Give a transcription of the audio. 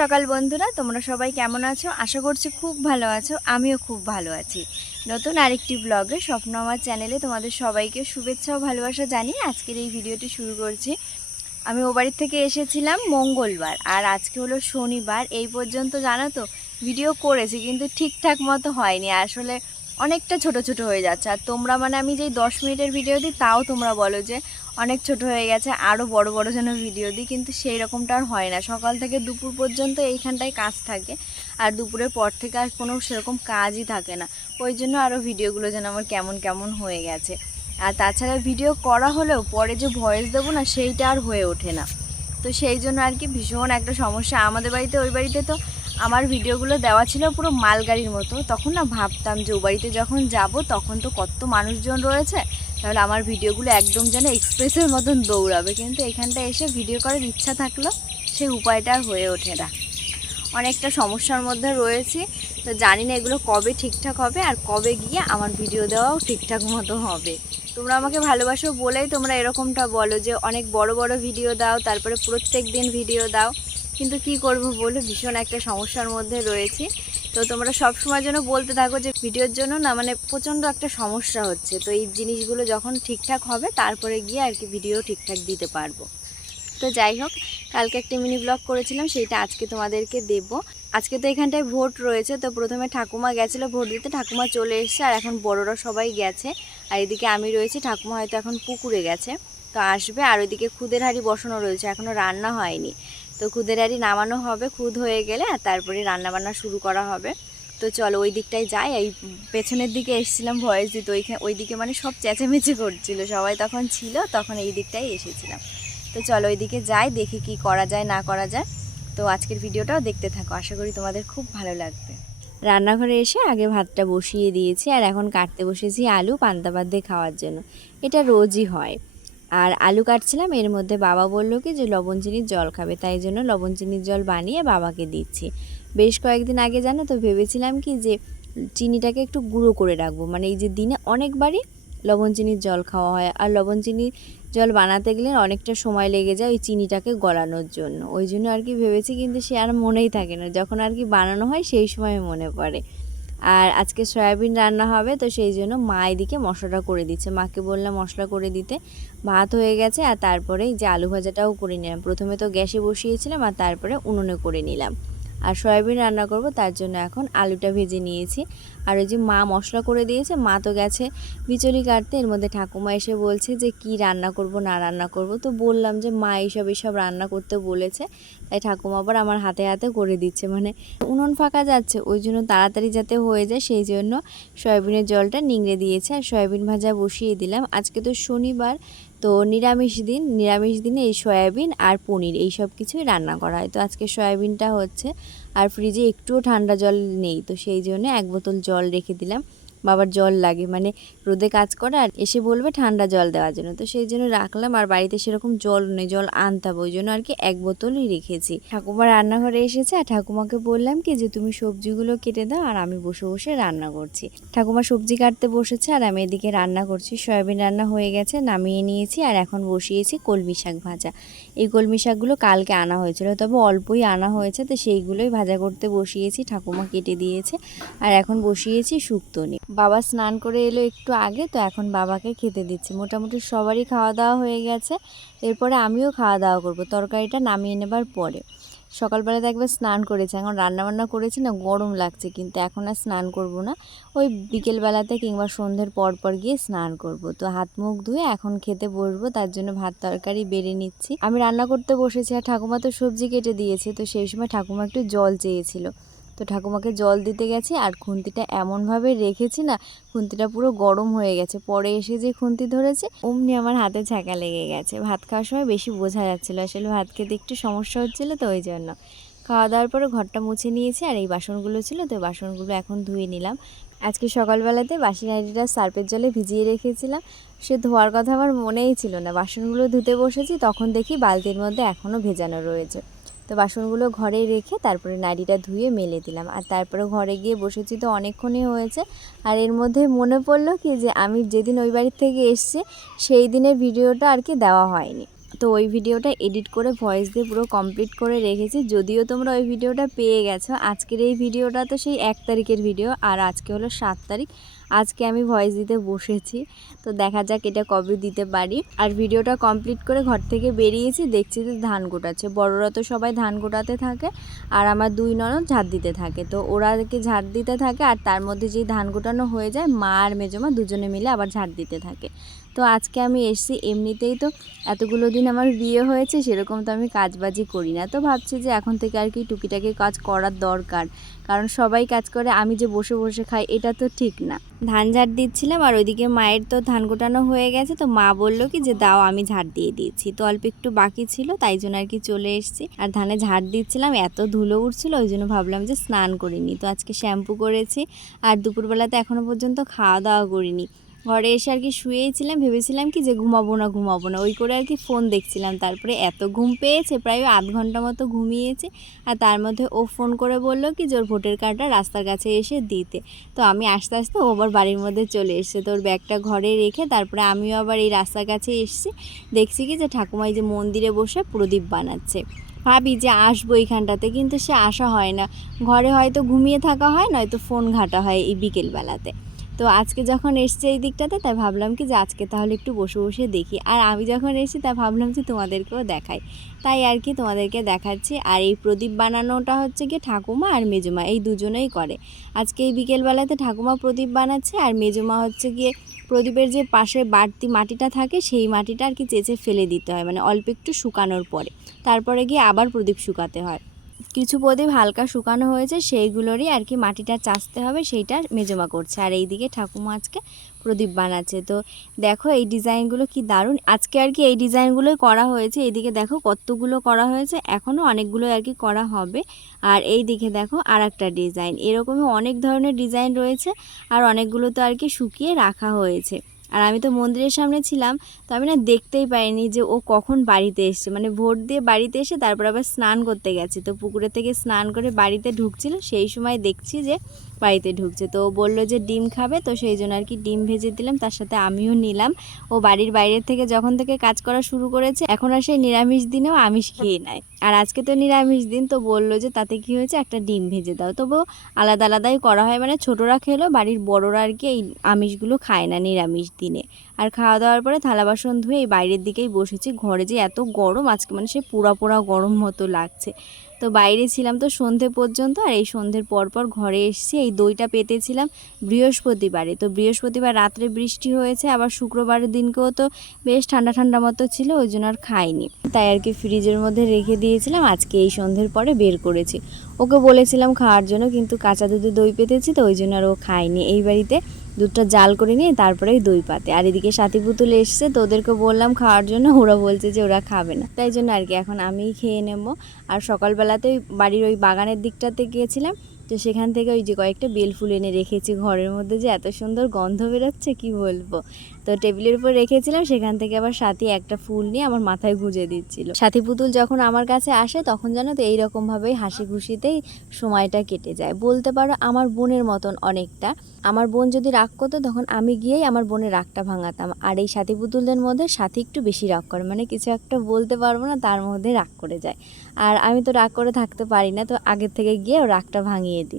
সকাল বন্ধুরা, তোমরা সবাই কেমন আছো? আশা করছি খুব ভালো আছো, আমিও খুব ভালো আছি। নতুন আরেকটি ব্লগে স্বপ্ন আমার চ্যানেলে তোমাদের সবাইকে শুভেচ্ছা ও ভালোবাসা জানিয়ে আজকের এই ভিডিওটি শুরু করছি। আমি ও বাড়ির থেকে এসেছিলাম মঙ্গলবার আর আজকে হলো শনিবার, এই পর্যন্ত জানো তো ভিডিও করেছি কিন্তু ঠিকঠাক মতো হয়নি। আসলে অনেকটা ছোট ছোট হয়ে যাচ্ছে। আর তোমরা মানে আমি যেই দশ মিনিটের ভিডিও দিই তাও তোমরা বলো যে অনেক ছোট হয়ে গেছে আরও বড় বড় যেন ভিডিও দিই, কিন্তু সেই রকমটা আর হয় না। সকাল থেকে দুপুর পর্যন্ত এইখানটায় কাজ থাকে আর দুপুরের পর থেকে আর কোনো সেরকম কাজই থাকে না। ওই জন্য আরও ভিডিওগুলো যেন আমার কেমন কেমন হয়ে গেছে। আর তাছাড়া ভিডিও করা হলেও পরে যে ভয়েস দেবো না, সেইটা আর হয়ে ওঠে না। তো সেই জন্য আর কি ভীষণ একটা সমস্যা। আমাদের বাড়িতে, ওই বাড়িতে তো আমার ভিডিওগুলো দেওয়া ছিল পুরো মালগাড়ির মতো। তখন না ভাবতাম যে ও বাড়িতে যখন যাব, তখন তো কত মানুষজন রয়েছে। তাহলে আমার ভিডিওগুলো একদম যেন এক্সপ্রেসের মতন দৌড়াবে। কিন্তু এখানটা এসে ভিডিও করার ইচ্ছা থাকলেও সেই উপায়টা আর হয়ে ওঠে না। অনেকটা সমস্যার মধ্যে রয়েছি। তো জানি না এগুলো কবে ঠিকঠাক হবে, আর কবে গিয়ে আমার ভিডিও দেওয়াও ঠিকঠাক মতো হবে। তোমরা আমাকে ভালোবাসো বলেই তোমরা এরকমটা বলো যে অনেক বড় বড় ভিডিও দাও, তারপরে প্রত্যেক দিন ভিডিও দাও। কিন্তু কি করব বলে? ভীষণ একটা সমস্যার মধ্যে রয়েছি। তো তোমরা সব সময় যেন বলতে থাকো যে ভিডিওর জন্য না মানে প্রচণ্ড একটা সমস্যা হচ্ছে। তো এই জিনিসগুলো যখন ঠিকঠাক হবে, তারপরে গিয়ে আর কি ভিডিও ঠিকঠাক দিতে পারব। তো যাই হোক, কালকে একটা মিনি ব্লগ করেছিলাম, সেইটা আজকে তোমাদেরকে দেব। আজকে তো এখানটায় ভোট রয়েছে, তো প্রথমে ঠাকুমা গেছিল, ভোট দিতে ঠাকুমা চলে এসছে, আর এখন বড়রা সবাই গেছে। আর এদিকে আমি রয়েছি, ঠাকুমা হয়তো এখন পুকুরে গেছে, তো আসবে। আর ওইদিকে খুদের হাঁড়ি বসানো রয়েছে এখনও রান্না হয়নি। তো খুদের হাঁড়ি নামানো হবে, খুদ হয়ে গেলে, আর তারপরে রান্না বান্না শুরু করা হবে। তো চলো ওই দিকটায় যাই, এই পেছনের দিকে এসেছিলাম ভয়েস দিতে ওইখানে ওই দিকে মানে সব চেঁচেমেচে করছিল, সবাই তখন ছিল, তখন এই দিকটাই এসেছিলাম। তো চলো ওইদিকে যাই, দেখি কি করা যায়, না করা যায়। তো আজকের ভিডিওটাও দেখতে থাকো। আশা করি তোমাদের খুব ভালো লাগবে। রান্নাঘরে এসে আগে ভাতটা বসিয়ে দিয়েছি আর এখন কাটতে বসেছি আলু পান্তা ভাত দিয়ে খাওয়ার জন্য। এটা রোজই হয়। আর আলু কাটছিলাম, এর মধ্যে বাবা বলল কি যে লবণ চিনির জল খাবে, তাই জন্য লবণ চিনির জল বানিয়ে বাবাকে দিচ্ছি। বেশ কয়েকদিন আগে জানো তো ভেবেছিলাম কি যে চিনিটাকে একটু গুঁড়ো করে রাখব। মানে এই যে দিনে অনেকবারই লবণ চিনির জল খাওয়া হয়। আর লবণ চিনির জল বানাতে গেলে অনেকটা সময় লেগে যায় ওই চিনিটাকে গলানোর জন্য। ওই জন্য আর কি ভেবেছি কিন্তু সে আর মনেই থাকে না। যখন আর কি বানানো হয় সেই সময় মনে পড়ে। আর আজকে সয়াবিন রান্না হবে তো সেই জন্য মা এদিকে মশলাটা করে দিচ্ছে। মাকে বললাম মশলা করে দিতে। ভাত হয়ে গেছে আর তারপরে যে আলু ভাজাটাও করে নিলাম। প্রথমে তো গ্যাসে বসিয়েছিলাম আর তারপরে উনুনে করে নিলাম। আর সয়াবিন রান্না করব, তার জন্য এখন আলুটা ভেজে নিয়েছি। আর ওই যে মা মশলা করে দিয়েছে, মা তো গেছে বিচলি কাটতে। এর মধ্যে ঠাকুমা এসে বলছে যে, কি রান্না করব, না রান্না করব? তো বললাম যে, মা এইসব এইসব রান্না করতে বলেছে, তাই ঠাকুমা আবার আমার হাতে হাতে করে দিচ্ছে। মানে উনুন ফাঁকা যাচ্ছে, ওই জন্য তাড়াতাড়ি যাতে হয়ে যায়, সেই জন্য সয়াবিনের জলটা নিংড়ে দিয়েছে। আর সয়াবিন ভাজা বসিয়ে দিলাম। আজকে তো শনিবার তো নিরামিষ দিন, নিরামিষ দিনে এই সয়াবিন আর পনির এই সব কিছুই রান্না করা হয়। তো আজকে সয়াবিনটা হচ্ছে, আর ফ্রিজে একটুও ঠান্ডা জল নেই, তো সেই জন্য এক বোতল জল রেখে দিলাম। বাবার জল লাগে মানে রোদে কাজ করে আর এসে বলবে ঠান্ডা জল দেওয়ার জন্য। তো সেই জন্য রাখলাম আর বাড়িতে সেরকম জল নেই, জল আনতাম ওই জন্য আর কি এক বোতলই রেখেছি। ঠাকুমা রান্নাঘরে এসেছে আর ঠাকুমাকে বললাম কি যে তুমি সবজিগুলো কেটে দাও আর আমি বসে বসে রান্না করছি। ঠাকুমা সবজি কাটতে বসেছে আর আমি এদিকে রান্না করছি। সয়াবিন রান্না হয়ে গেছে, নামিয়ে নিয়েছি আর এখন বসিয়েছি কলমি শাক ভাজা। এই কলমি শাকগুলো কালকে আনা হয়েছিল, তবে অল্পই আনা হয়েছে, তো সেইগুলোই ভাজা করতে বসিয়েছি, ঠাকুমা কেটে দিয়েছে, আর এখন বসিয়েছি শুক্তনি বাবা স্নান করে এলো একটু আগে, তো এখন বাবাকে খেতে দিচ্ছি, মোটামুটি সবারই খাওয়া দাওয়া হয়ে গেছে, এরপরে আমিও খাওয়া দাওয়া করব, তরকারিটা নামিয়ে নেবার পরে। সকালবেলাতে একবার স্নান করেছে। এখন রান্নাবান্না করেছি না, গরম লাগছে, কিন্তু এখন আর স্নান করব না। ওই বিকেলবেলাতে কিংবা সন্ধ্যের পর পর গিয়ে স্নান করব। তো হাত মুখ ধুয়ে এখন খেতে বসবো, তার জন্য ভাত তরকারি বেড়ে নিচ্ছি। আমি রান্না করতে বসেছি আর ঠাকুমা তো সবজি কেটে দিয়েছে, তো সেই সময় ঠাকুমা একটু জল চেয়েছিল। তো ঠাকুমাকে জল দিতে গেছি আর খুন্তিটা এমনভাবে রেখেছি না, খুন্তিটা পুরো গরম হয়ে গেছে। পরে এসে যে খুন্তি ধরেছে, অমনি আমার হাতে ছ্যাঁকা লেগে গেছে। ভাত খাওয়ার সময় বেশি বোঝা যাচ্ছিল, আসলে ভাত খেতে একটু সমস্যা হচ্ছিল তো ওই জন্য। খাওয়া দাওয়ার পরে ঘরটা মুছে নিয়েছি আর এই বাসনগুলো ছিল তো বাসনগুলো এখন ধুয়ে নিলাম। আজকে সকালবেলাতে বাসি হাঁড়িটা সার্পের জলে ভিজিয়ে রেখেছিলাম। সে ধোয়ার কথা আমার মনেই ছিল না। বাসনগুলো ধুতে বসেছি, তখন দেখি বালতির মধ্যে এখনও ভেজানো রয়েছে। তো বাসনগুলো ঘরে রেখে তারপরে নাড়িটা ধুয়ে মেলে দিলাম। আর তারপরে ঘরে গিয়ে বসেছি তো অনেকক্ষণই হয়েছে। আর এর মধ্যে মনে পড়ল কি যে আমি যেদিন ওই বাড়ির থেকে এসছি, সেই দিনের ভিডিওটা আর কি দেওয়া হয়নি। তো ওই ভিডিওটা এডিট করে ভয়েস দিয়ে পুরো কমপ্লিট করে রেখেছি। যদিও তোমরা ওই ভিডিওটা পেয়ে গেছো। আজকের এই ভিডিওটা তো সেই এক তারিখের ভিডিও, আর আজকে হলো সাত তারিখ। আজকে আমি ভয়েস দিতে বসেছি। তো দেখা যাক এটা কবে দিতে পারি। আর ভিডিওটা কমপ্লিট করে ঘর থেকে বেরিয়েছি, দেখছি যে ধান গোটাচ্ছে। বড়রা তো সবাই ধান গোটাতে থাকে, আর আমার দুই ননদ ঝাড় দিতে থাকে। তো ওরাকে ঝাড় দিতে থাকে, আর তার মধ্যে যেই ধান গোটানো হয়ে যায়, মা আর মেজমা দুজনে মিলে আবার ঝাড় দিতে থাকে। তো আজকে আমি এসছি এমনিতেই তো এতগুলো দিন আমার বিয়ে হয়েছে, সেরকম তো আমি কাজবাজি করি না। তো ভাবছি যে এখন থেকে আর কি টুকিটাকি কাজ করার দরকার। কারণ সবাই কাজ করে, আমি যে বসে বসে খাই, এটা তো ঠিক না। ধান ঝাড় দিচ্ছিলাম, আর ওইদিকে মায়ের তো ধান গোটানো হয়ে গেছে, তো মা বলল কি যে দাও আমি ঝাড় দিয়ে দিয়েছি তো অল্প একটু বাকি ছিল, তাই জন্য আর কি চলে এসেছি। আর ধানে ঝাড় দিচ্ছিলাম, এত ধুলো উঠছিল, ওই জন্য ভাবলাম যে স্নান করিনি। তো আজকে শ্যাম্পু করেছি, আর দুপুরবেলাতে এখনও পর্যন্ত খাওয়া দাওয়া করিনি। ঘরে এসে আর কি শুয়েছিলাম ভেবেছিলাম কি যে ঘুমাবো না ঘুমাবো না। ওই করে আর কি ফোন দেখছিলাম। তারপরে এত ঘুম পেয়েছে, প্রায় আধ ঘণ্টা মতো ঘুমিয়েছে। আর তার মধ্যে ও ফোন করে বলল কি যে ওর ভোটের কার্ডটা রাস্তার কাছে এসে দিতে। তো আমি আস্তে আস্তে ও আবার বাড়ির মধ্যে চলে এসছে। তো ওর ব্যাগটা ঘরে রেখে তারপরে আমিও আবার এই রাস্তার কাছে এসছি। দেখছি কি যে ঠাকুমাই যে মন্দিরে বসে প্রদীপ বানাচ্ছে। ভাবি যে আসব এইখানটাতে, কিন্তু সে আসা হয় না। ঘরে হয়তো ঘুমিয়ে থাকা হয়, নয়তো ফোন ঘাটা হয় এই বিকেলবেলাতে। তো আজকে যখন এসছে এই দিকটাতে, তাই ভাবলাম কি যে আজকে তাহলে একটু বসে বসে দেখি। আর আমি যখন এসেছি, তাই ভাবলাম যে তোমাদেরকেও দেখাই। তাই আর কি তোমাদেরকে দেখাচ্ছি। আর এই প্রদীপ বানানোটা হচ্ছে কি ঠাকুমা আর মেজমা, এই দুজনেই করে। আজকে এই বিকেলবেলাতে ঠাকুমা প্রদীপ বানাচ্ছে, আর মেজমা হচ্ছে গিয়ে প্রদীপের যে পাশে বাড়তি মাটিটা থাকে, সেই মাটিটা আর কি চেঁচে ফেলে দিতে হয়। মানে অল্প একটু শুকানোর পরে। তারপরে গিয়ে আবার প্রদীপ শুকাতে হয়। কিছু প্রদীপ হালকা শুকানো হয়েছে, সেইগুলোরই আর কি মাটিটা চাষতে হবে, সেইটা মেজমা করছে। আর এইদিকে ঠাকুমা আজকে প্রদীপ বানাচ্ছে। তো দেখো এই ডিজাইনগুলো কি দারুণ। আজকে আর কি এই ডিজাইনগুলোই করা হয়েছে। এইদিকে দেখো কতগুলো করা হয়েছে। এখনও অনেকগুলো আর কি করা হবে। আর এই দিকে দেখো আর একটা ডিজাইন। এরকমই অনেক ধরনের ডিজাইন রয়েছে আর অনেকগুলো তো আর কি শুকিয়ে রাখা হয়েছে। আর আমি তো মন্দিরের সামনে ছিলাম, তো আমি না দেখতেই পাইনি যে ও কখন বাড়িতে এসছে। মানে ভোট দিয়ে বাড়িতে এসে তারপর আবার স্নান করতে গেছে। তো পুকুরে থেকে স্নান করে বাড়িতে ঢুকছিল, সেই সময় দেখছি যে বাড়িতে ঢুকছে। তো বলল যে ডিম খাবে, তো সেই জন্য আর কি ডিম ভেজে দিলাম, তার সাথে আমিও নিলাম। ও বাড়ির বাইরের থেকে যখন থেকে কাজ করা শুরু করেছে, এখন আর সেই নিরামিষ দিনেও আমিষ খেয়ে নেয়। আর আজকে তো নিরামিষ দিন, তো বলল যে তাতে কি হয়েছে, একটা ডিম ভেজে দাও। তবু আলাদা আলাদাই করা হয় মানে ছোটরা খেলো, বাড়ির বড়রা আর কি এই আমিষগুলো খায় না নিরামিষ দিনে। আর খাওয়া দাওয়ার পরে থালা বাসন ধুয়ে এই বাইরের দিকেই বসেছি। ঘরে যে এত গরম, আজকে মানে সে পুরা পোড়া গরম মতো লাগছে। তো বাইরে ছিলাম তো সন্ধে পর্যন্ত আর এই সন্ধ্যের পর পর ঘরে এসেছি। এই দইটা পেতেছিলাম বৃহস্পতিবারে। তো বৃহস্পতিবার রাত্রে বৃষ্টি হয়েছে, আবার শুক্রবারের দিনকেও তো বেশ ঠান্ডা ঠান্ডা মতো ছিল, ওই জন্য আর খাইনি। তাই আর কি ফ্রিজের মধ্যে রেখে দিয়েছিলাম, আজকে এই সন্ধ্যের পরে বের করেছি। ওকে বলেছিলাম খাওয়ার জন্য, কিন্তু কাঁচা দুধে দই পেতেছি তো, ওই জন্য আর ও খায়নি। এই বাড়িতে দুধটা জাল করে নিয়ে তারপরে দই পাতে। আর এদিকে সাথী পুতুল এসছে, তো ওদেরকে বললাম খাওয়ার জন্য, ওরা বলছে যে ওরা খাবে না। তাই জন্য আর কি, এখন আমিই খেয়ে নেব। আর সকালবেলাতে ওই বাড়ির ওই বাগানের দিকটাতে গিয়েছিলাম, তো সেখান থেকে ওই যে কয়েকটা বেল ফুল এনে রেখেছি ঘরের মধ্যে, যে এত সুন্দর গন্ধ বেরোচ্ছে, কি বলব? তো টেবিলের উপর রেখেছিলাম, সেখান থেকে আবার সাথী একটা ফুল নিয়ে আমার মাথায় গুঁজে দিচ্ছিল। সাথী পুতুল যখন আমার কাছে আসে, তখন জানো তো এইরকমভাবেই হাসি খুশিতেই সময়টা কেটে যায়। বলতে পারো আমার বোনের মতন অনেকটা। আমার বোন যদি রাগ করতো, তখন আমি গিয়েই আমার বোনের রাগটা ভাঙাতাম। আর এই সাথী পুতুলদের মধ্যে সাথী একটু বেশি রাগ করে মানে কিছু একটা বলতে পারব না, তার মধ্যে রাগ করে যায়। আর আমি তো রাগ করে থাকতে পারি না, তো আগের থেকে গিয়ে রাগটা ভাঙিয়ে দিই।